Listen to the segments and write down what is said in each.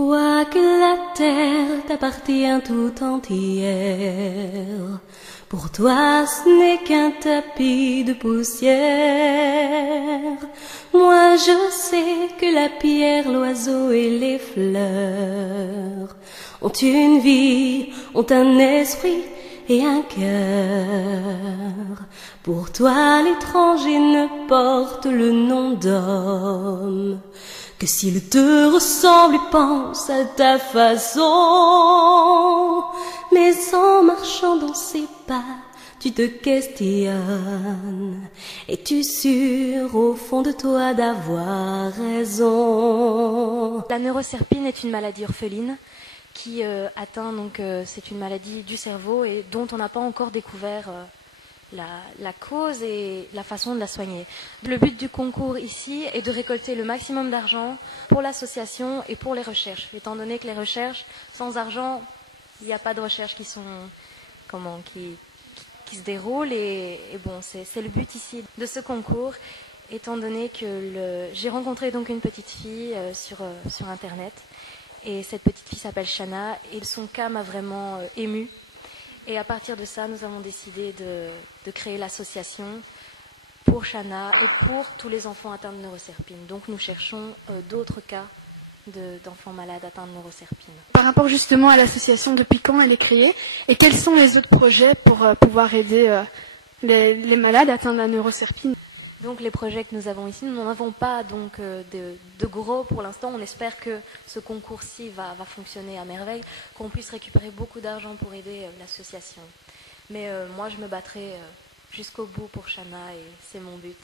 crois que la terre t'appartient tout entière. Pour toi, ce n'est qu'un tapis de poussière. Moi, je sais que la pierre, l'oiseau et les fleurs ont une vie, ont un esprit et un cœur. Pour toi, l'étranger ne porte le nom d'homme que s'il te ressemble et pense à ta façon. Mais en marchant dans ses pas, tu te questionnes. Es-tu sûr au fond de toi d'avoir raison? La neuroserpine est une maladie orpheline qui atteint, c'est une maladie du cerveau et dont on n'a pas encore découvert la cause et la façon de la soigner. Le but du concours ici est de récolter le maximum d'argent pour l'association et pour les recherches, étant donné que les recherches, sans argent, il n'y a pas de recherches qui se déroulent et bon, c'est le but ici de ce concours, étant donné que j'ai rencontré donc une petite fille sur Internet et cette petite fille s'appelle Shana et son cas m'a vraiment émue. Et à partir de ça, nous avons décidé de créer l'association pour Shana et pour tous les enfants atteints de neuroserpine. Donc nous cherchons d'autres cas d'enfants malades atteints de neuroserpine. Par rapport justement à l'association, depuis quand elle est créée et quels sont les autres projets pour pouvoir aider les malades atteints de la neuroserpine? Donc les projets que nous avons ici, nous n'en avons pas donc de gros pour l'instant. On espère que ce concours-ci va fonctionner à merveille, qu'on puisse récupérer beaucoup d'argent pour aider l'association. Mais moi, je me battrai jusqu'au bout pour Shana et c'est mon but,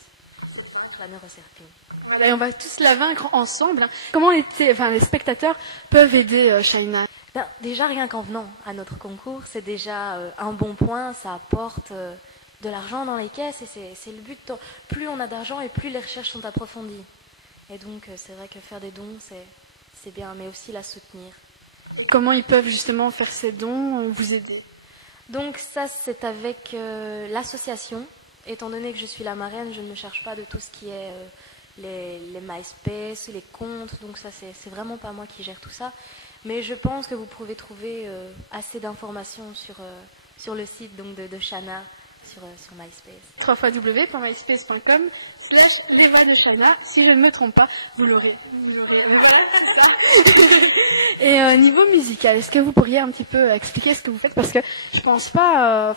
la neuroserpine. Voilà, et on va tous la vaincre ensemble. Comment les spectateurs peuvent aider Shana? Déjà, rien qu'en venant à notre concours, c'est déjà un bon point. Ça apporte de l'argent dans les caisses et c'est le but. Plus on a d'argent et plus les recherches sont approfondies. Et donc c'est vrai que faire des dons c'est bien, mais aussi la soutenir. Comment ils peuvent justement faire ces dons, vous aider? Donc ça c'est avec l'association. Étant donné que je suis la marraine, je ne me charge pas de tout ce qui est les MySpace, les comptes. Donc ça c'est vraiment pas moi qui gère tout ça. Mais je pense que vous pouvez trouver assez d'informations sur le site donc de Shana. Sur MySpace. www.myspace.com/Leva de Shana. Si je ne me trompe pas, vous l'aurez. Et niveau musical, est-ce que vous pourriez un petit peu expliquer ce que vous faites? Parce que je pense pas,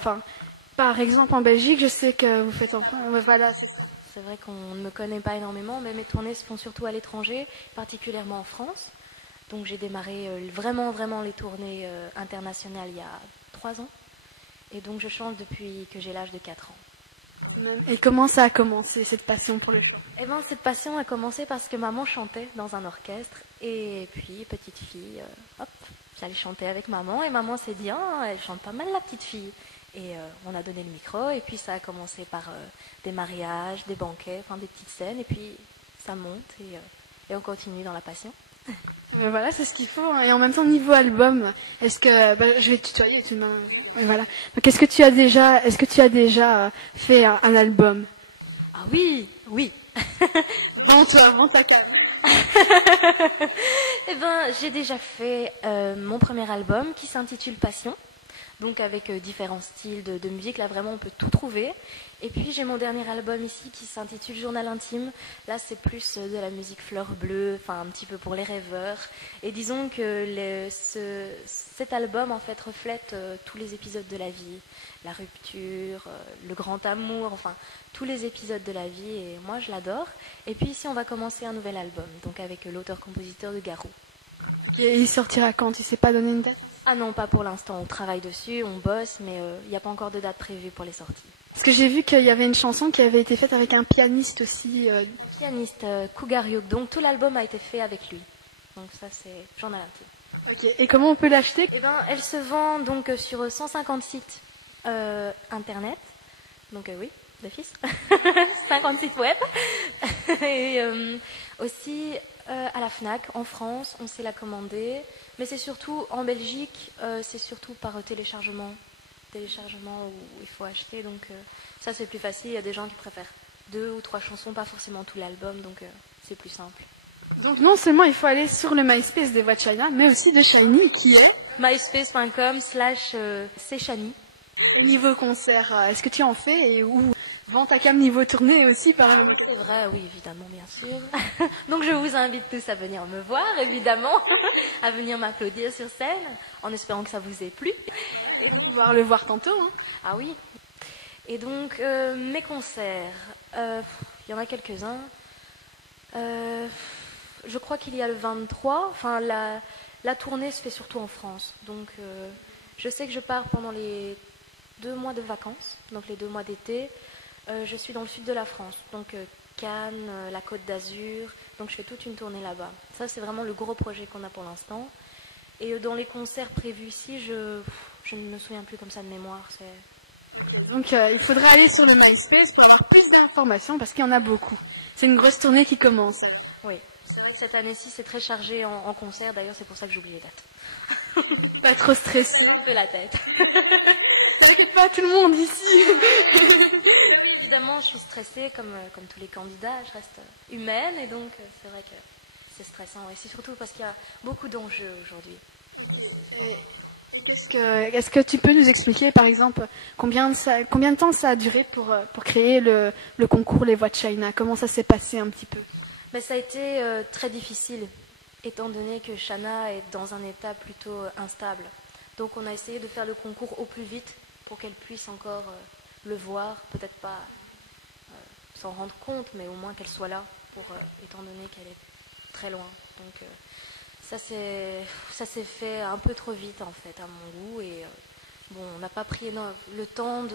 par exemple en Belgique, je sais que vous faites voilà, c'est ça. C'est vrai qu'on ne me connaît pas énormément, mais mes tournées se font surtout à l'étranger, particulièrement en France. Donc j'ai démarré vraiment les tournées internationales il y a 3 ans. Et donc je chante depuis que j'ai l'âge de 4 ans. Et comment ça a commencé, cette passion pour le chant? Eh bien, cette passion a commencé parce que maman chantait dans un orchestre. Et puis, petite fille, j'allais chanter avec maman. Et maman s'est dit, elle chante pas mal la petite fille. Et on a donné le micro. Et puis ça a commencé par des mariages, des banquets, des petites scènes. Et puis ça monte et on continue dans la passion. Voilà, c'est ce qu'il faut. Et en même temps, niveau album, est-ce que je vais te tutoyer, voilà. Donc, est-ce que tu as déjà fait un album? Ah oui. Bon, toi, bon ta canne. Eh ben, j'ai déjà fait mon premier album qui s'intitule Passion. Donc avec différents styles de musique, là vraiment on peut tout trouver. Et puis j'ai mon dernier album ici qui s'intitule Journal intime. Là c'est plus de la musique fleur bleue, un petit peu pour les rêveurs. Et disons que cet album en fait reflète tous les épisodes de la vie. La rupture, le grand amour, tous les épisodes de la vie. Et moi je l'adore. Et puis ici on va commencer un nouvel album, donc avec l'auteur-compositeur de Garou. Et il sortira quand? Tu ne sais pas donner une date? Ah non, pas pour l'instant. On travaille dessus, on bosse, mais il n'y a pas encore de date prévue pour les sorties. Parce que j'ai vu qu'il y avait une chanson qui avait été faite avec un pianiste aussi. Un pianiste, Cougaryuk. Donc tout l'album a été fait avec lui. Donc ça, c'est Journal intime. Ok. Et comment on peut l'acheter? Eh ben, elle se vend donc sur 150 sites internet. Donc oui, d'office. 50 sites web. Et aussi à la Fnac, en France, on sait la commander. Mais c'est surtout en Belgique, c'est surtout par téléchargement où il faut acheter. Donc ça c'est plus facile. Il y a des gens qui préfèrent 2 ou 3 chansons, pas forcément tout l'album, donc c'est plus simple. Donc non seulement il faut aller sur le MySpace des Voix de China, mais aussi de Shiny qui est... myspace.com/cshani. Et niveau concert, est-ce que tu en fais et où vend ta cam niveau tournée aussi par la même C'est vrai, oui, évidemment, bien sûr. Donc je vous invite tous à venir me voir, évidemment, à venir m'applaudir sur scène, en espérant que ça vous ait plu. et pouvoir le voir tantôt. Hein. Ah oui. Et donc, mes concerts, il y en a quelques-uns. Je crois qu'il y a le 23. Enfin, la tournée se fait surtout en France. Donc, je sais que je pars pendant les 2 mois de vacances, donc les 2 mois d'été. Je suis dans le sud de la France, donc Cannes, la Côte d'Azur. Donc, je fais toute une tournée là-bas. Ça, c'est vraiment le gros projet qu'on a pour l'instant. Et dans les concerts prévus ici, je ne me souviens plus comme ça de mémoire. Donc, il faudra aller sur le MySpace pour avoir plus d'informations parce qu'il y en a beaucoup. C'est une grosse tournée qui commence. Oui, c'est vrai que cette année-ci, c'est très chargé en concert. D'ailleurs, c'est pour ça que j'oublie les dates. Pas trop stressé. Un peu la tête. T'inquiète pas, tout le monde ici. Évidemment, je suis stressée comme tous les candidats. Je reste humaine et donc c'est vrai que c'est stressant. Et c'est surtout parce qu'il y a beaucoup d'enjeux aujourd'hui. Est-ce que tu peux nous expliquer, par exemple, combien de temps ça a duré pour créer le concours Les Voix de China? Comment ça s'est passé un petit peu? Ben, ça a été très difficile, étant donné que Shana est dans un état plutôt instable. Donc on a essayé de faire le concours au plus vite pour qu'elle puisse encore le voir, peut-être pas s'en rendre compte, mais au moins qu'elle soit là, étant donné qu'elle est très loin. Donc ça s'est fait un peu trop vite en fait à mon goût et bon, on n'a pas pris le temps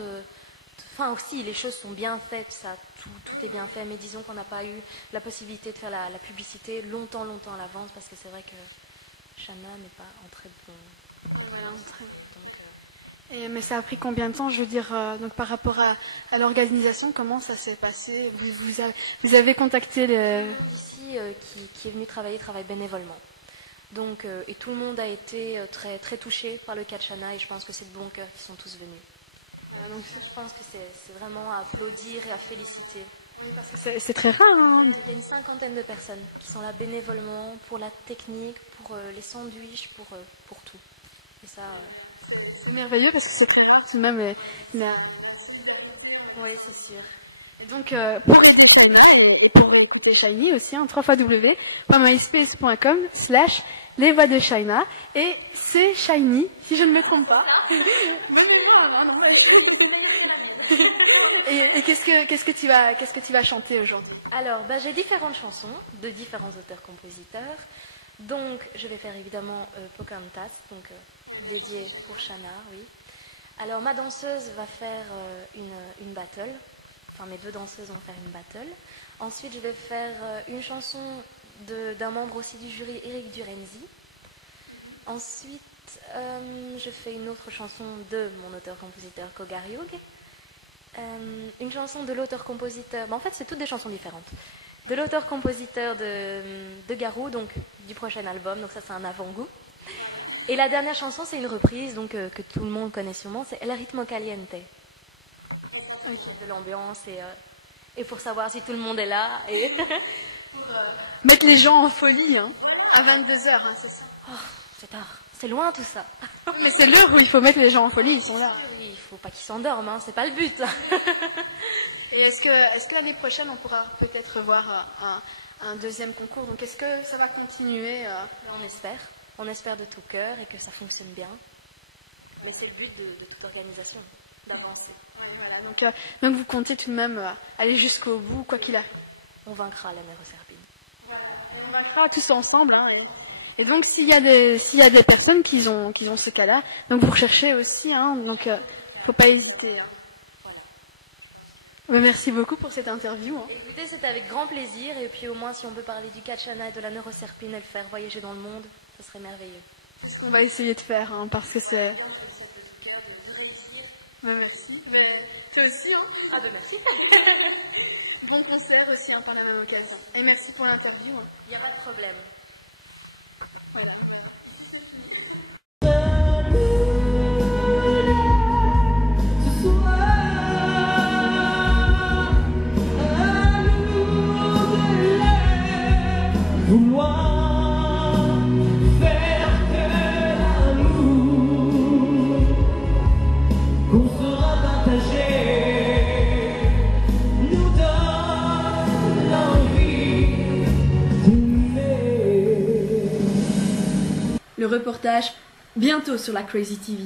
Enfin aussi, les choses sont bien faites, ça, tout est bien fait, mais disons qu'on n'a pas eu la possibilité de faire la publicité longtemps à l'avance parce que c'est vrai que Shana n'est pas en très bon. Voilà, mais ça a pris combien de temps? Je veux dire, donc par rapport à l'organisation, comment ça s'est passé? Vous avez contacté le... Ici qui est venu travaille bénévolement. Donc, et tout le monde a été très, très touché par le cas de Shana et je pense que c'est de bon cœur qu'ils sont tous venus. Donc, je pense que c'est vraiment à applaudir et à féliciter. Oui, parce que c'est très rare. Hein. Il y a une 50aine de personnes qui sont là bénévolement pour la technique, pour les sandwichs, pour tout. Et ça, c'est merveilleux parce que c'est très rare tout de même. Oui, c'est sûr. Et donc, pour aider Shana et pour écouter Shiny aussi, hein, www.myspace.com/les voix de China. Et c'est Shiny, si je ne me trompe pas. Et qu'est-ce que tu vas chanter aujourd'hui? Alors, j'ai différentes chansons de différents auteurs-compositeurs. Donc, je vais faire évidemment Pocahontas, donc dédié pour Shana, oui. Alors, ma danseuse va faire une battle. Enfin, mes 2 danseuses vont faire une battle. Ensuite, je vais faire une chanson d'un membre aussi du jury, Eric Durenzi. Ensuite, je fais une autre chanson de mon auteur-compositeur Kogar Yug. Une chanson de l'auteur-compositeur... en fait, c'est toutes des chansons différentes. De l'auteur-compositeur de Garou, donc du prochain album. Donc ça, c'est un avant-goût. Et la dernière chanson, c'est une reprise donc que tout le monde connaît sûrement. C'est El Ritmo Caliente. De l'ambiance et pour savoir si tout le monde est là et pour mettre les gens en folie hein, à 22h, hein, c'est ça. Oh, c'est tard, c'est loin tout ça. Mais c'est l'heure où il faut mettre les gens en folie, ils sont là. Il ne faut pas qu'ils s'endorment, hein, c'est pas le but. Et est-ce que l'année prochaine on pourra peut-être voir un deuxième concours? Donc est-ce que ça va continuer On espère de tout cœur et que ça fonctionne bien. Mais c'est le but de toute organisation, d'avancer. Voilà, donc vous comptez tout de même aller jusqu'au bout, quoi qu'il arrive. On vaincra la mère Serpine. Voilà, on vaincra tous ensemble. Hein, et donc s'il y a des personnes qui ont ce cas-là, donc vous recherchez aussi, hein, donc faut pas hésiter. Hein. Voilà. Merci beaucoup pour cette interview. Hein. Écoutez, c'était avec grand plaisir et puis au moins si on peut parler du cas de Shana et de la neuroserpine et le faire voyager dans le monde, ce serait merveilleux. C'est ce qu'on va essayer de faire, hein, parce que c'est... merci. Mais toi aussi, hein? Ah ben merci. Bon concert aussi, hein, par la même occasion. Et merci pour l'interview. Hein. Il n'y a pas de problème. Voilà. Vouloir qu'on sera partagé nous donne l'envie d'aimer. Le reportage bientôt sur la Crazy TV.